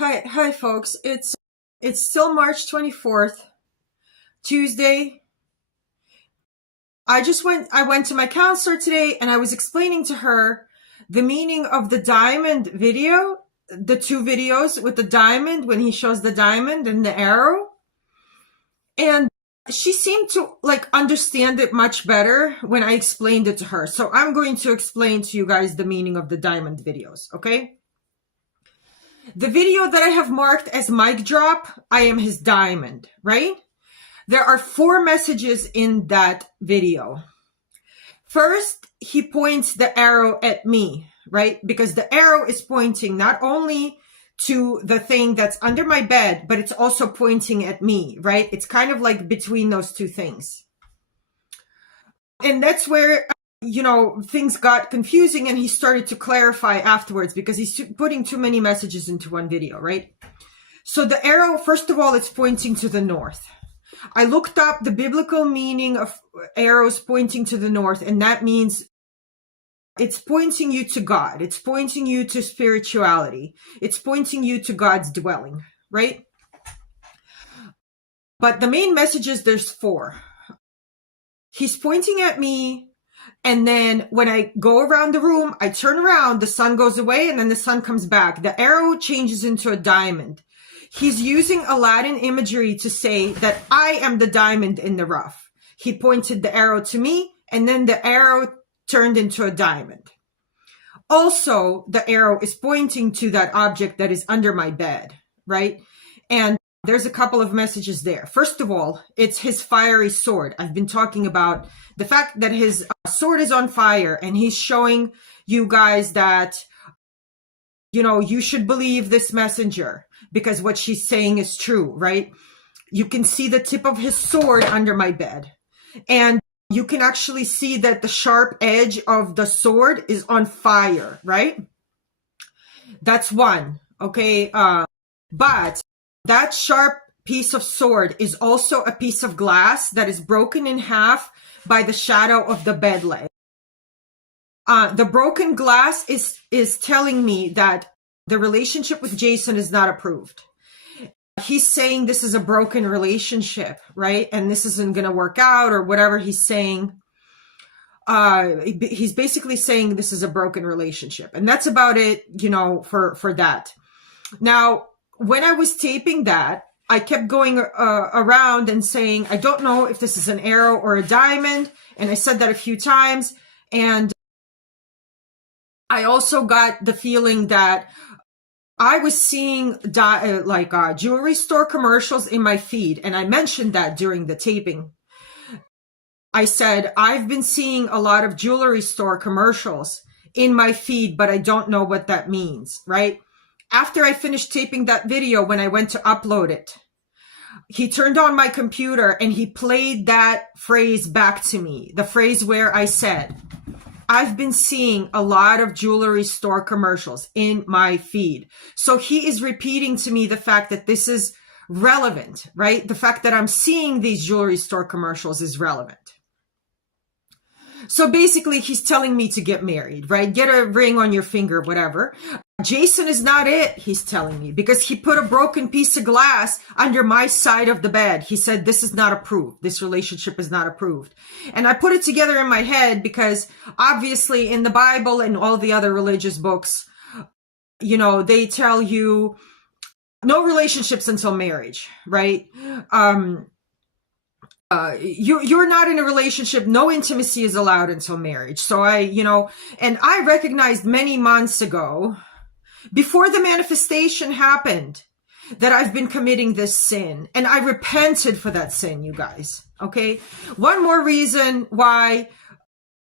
Hi, folks. It's still March 24th, Tuesday. I went to my counselor today and I was explaining to her the meaning of the diamond video, the two videos with the diamond when he shows the diamond and the arrow. And she seemed to understand it much better when I explained it to her. So I'm going to explain to you guys the meaning of the diamond videos, okay? The video that I have marked as mic drop, I am his diamond, right? There are 4 messages in that video. First, he points the arrow at me, right? Because the arrow is pointing not only to the thing that's under my bed, but it's also pointing at me, right? It's kind of like between those two things. And that's where, things got confusing and he started to clarify afterwards because he's putting too many messages into one video, right? So the arrow, first of all, it's pointing to the north. I looked up the biblical meaning of arrows pointing to the north, and that means it's pointing you to God. It's pointing you to spirituality. It's pointing you to God's dwelling, right? But the main messages, there's 4. He's pointing at me, and then when I go around the room, I turn around, the sun goes away, and then the sun comes back. The arrow changes into a diamond. He's using Aladdin imagery to say that I am the diamond in the rough. He pointed the arrow to me, and then the arrow turned into a diamond. Also, the arrow is pointing to that object that is under my bed, right? And there's a couple of messages there. First of all, it's his fiery sword. I've been talking about the fact that his sword is on fire, and he's showing you guys that, you should believe this messenger because what she's saying is true, right? You can see the tip of his sword under my bed. And you can actually see that the sharp edge of the sword is on fire, right? That's one, okay? But that sharp piece of sword is also a piece of glass that is broken in half by the shadow of the bed leg. The broken glass is telling me that the relationship with Jason is not approved. He's saying this is a broken relationship, right? And this isn't going to work out or whatever he's saying. He's basically saying this is a broken relationship. And that's about it, for that. Now, when I was taping that, I kept going around and saying, I don't know if this is an arrow or a diamond. And I said that a few times. And I also got the feeling that I was seeing jewelry store commercials in my feed. And I mentioned that during the taping. I said, I've been seeing a lot of jewelry store commercials in my feed, but I don't know what that means, right? After I finished taping that video, when I went to upload it, he turned on my computer and he played that phrase back to me. The phrase where I said, I've been seeing a lot of jewelry store commercials in my feed. So he is repeating to me the fact that this is relevant, right? The fact that I'm seeing these jewelry store commercials is relevant. So basically he's telling me to get married, right? Get a ring on your finger, whatever. Jason is not it, he's telling me, because he put a broken piece of glass under my side of the bed. He said, this is not approved. This relationship is not approved. And I put it together in my head because obviously in the Bible and all the other religious books, they tell you no relationships until marriage, right? You're not in a relationship. No intimacy is allowed until marriage. So and I recognized many months ago, before the manifestation happened, that I've been committing this sin, and I repented for that sin, you guys. Okay. One more reason why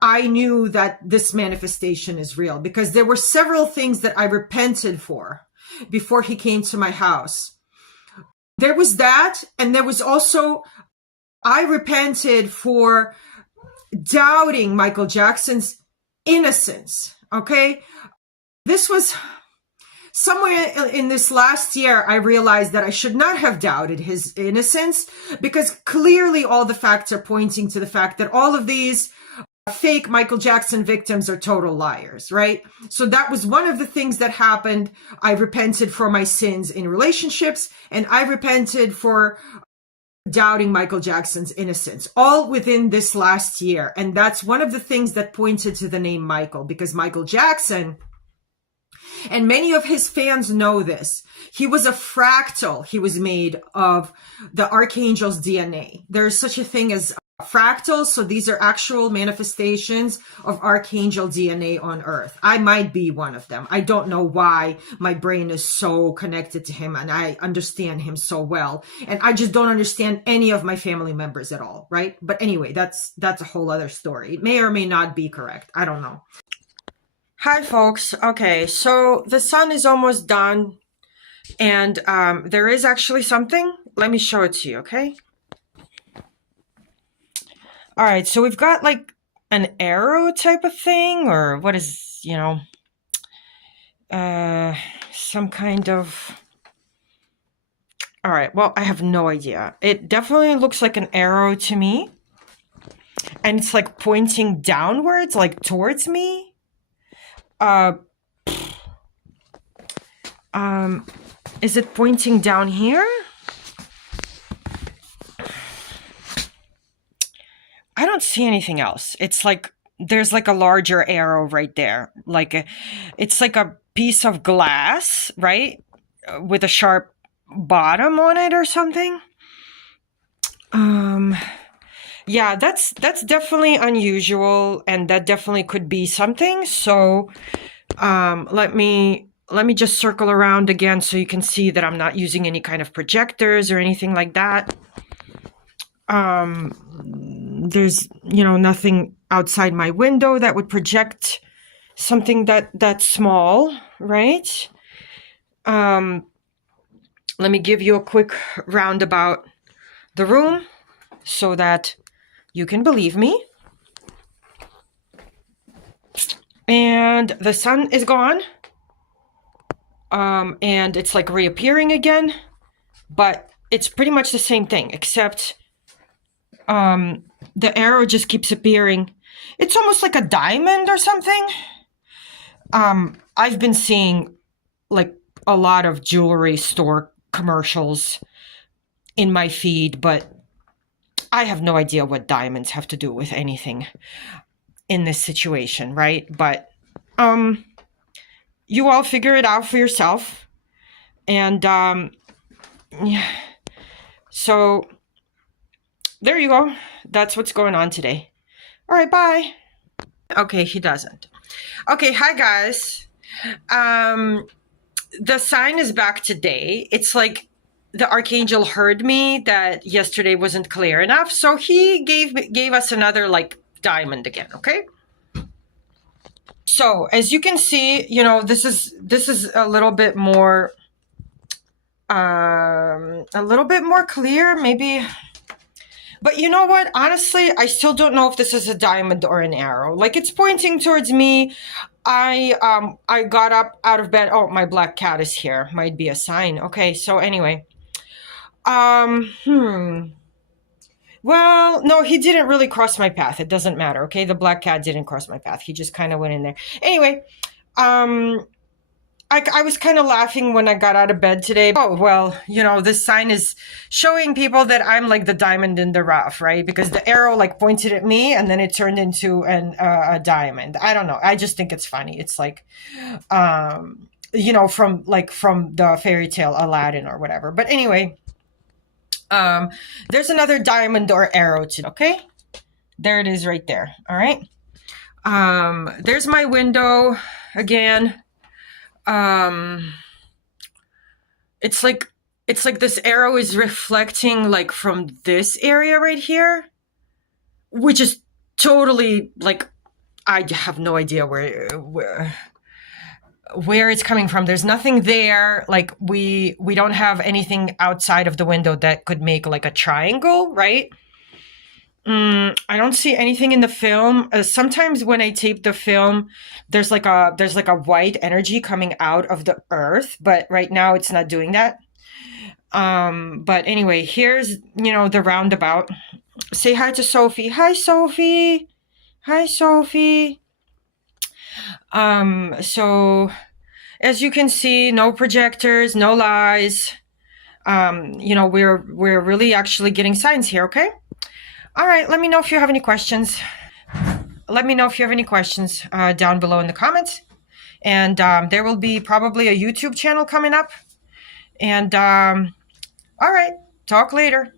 I knew that this manifestation is real, because there were several things that I repented for before he came to my house. There was that. And there was also, I repented for doubting Michael Jackson's innocence. Okay. This was somewhere in this last year, I realized that I should not have doubted his innocence, because clearly all the facts are pointing to the fact that all of these fake Michael Jackson victims are total liars, right? So that was one of the things that happened. I repented for my sins in relationships, and I repented for doubting Michael Jackson's innocence, all within this last year. And that's one of the things that pointed to the name Michael, because Michael Jackson, and many of his fans know this, he was a fractal. He was made of the archangel's DNA. There's such a thing as fractals. So these are actual manifestations of archangel DNA on Earth. I might be one of them. I don't know why my brain is so connected to him and I understand him so well. And I just don't understand any of my family members at all, right? But anyway, that's a whole other story. It may or may not be correct. I don't know. Hi, folks. Okay, so the sun is almost done. And there is actually something. Let me show it to you, okay? All right, so we've got like an arrow type of thing, or what is, you know, some kind of... All right, well, I have no idea. It definitely looks like an arrow to me. And it's like pointing downwards, like towards me. Is it pointing down here? I don't see anything else. It's like, there's like a larger arrow right there. Like, it's like a piece of glass, right? With a sharp bottom on it or something. Yeah, that's definitely unusual, and that definitely could be something. So, let me just circle around again so you can see that I'm not using any kind of projectors or anything like that. There's, you know, nothing outside my window that would project something that small, right? Let me give you a quick roundabout the room so that you can believe me. And the sun is gone. And it's like reappearing again, but it's pretty much the same thing, except the arrow just keeps appearing. It's almost like a diamond or something. I've been seeing like a lot of jewelry store commercials in my feed, but I have no idea what diamonds have to do with anything in this situation, right? But you all figure it out for yourself. And yeah. So there you go. That's what's going on today. All right, bye. Okay, he doesn't. Okay, hi guys. The sign is back today. It's like the archangel heard me that yesterday wasn't clear enough, so he gave us another like diamond again, okay? So, as you can see, you know, this is a little bit more clear, maybe. But you know what? Honestly, I still don't know if this is a diamond or an arrow. Like, it's pointing towards me. I got up out of bed. Oh, my black cat is here. Might be a sign. Okay, so anyway. Well, no, he didn't really cross my path. It doesn't matter, okay? The black cat didn't cross my path. He just kind of went in there. Anyway, I was kind of laughing when I got out of bed today. Oh, well, you know, this sign is showing people that I'm like the diamond in the rough, right? Because the arrow like pointed at me and then it turned into a diamond. I don't know. I just think it's funny. It's like, you know, from the fairy tale Aladdin or whatever. But anyway, there's another diamond or arrow too, okay? There it is right there. All right. There's my window again. It's like this arrow is reflecting like from this area right here, which is totally like, I have no idea where it's coming from. There's nothing there. Like we don't have anything outside of the window that could make like a triangle, right? I don't see anything in the film. Sometimes when I tape the film, there's like a white energy coming out of the earth, but right now it's not doing that. But anyway, here's, you know, the roundabout. Say hi to Sophie. Hi, Sophie. Hi, Sophie. So as you can see, no projectors, no lies. We're really actually getting science here, okay? All right, let me know if you have any questions. Let me know if you have any questions down below in the comments. And there will be probably a YouTube channel coming up. And all right, talk later.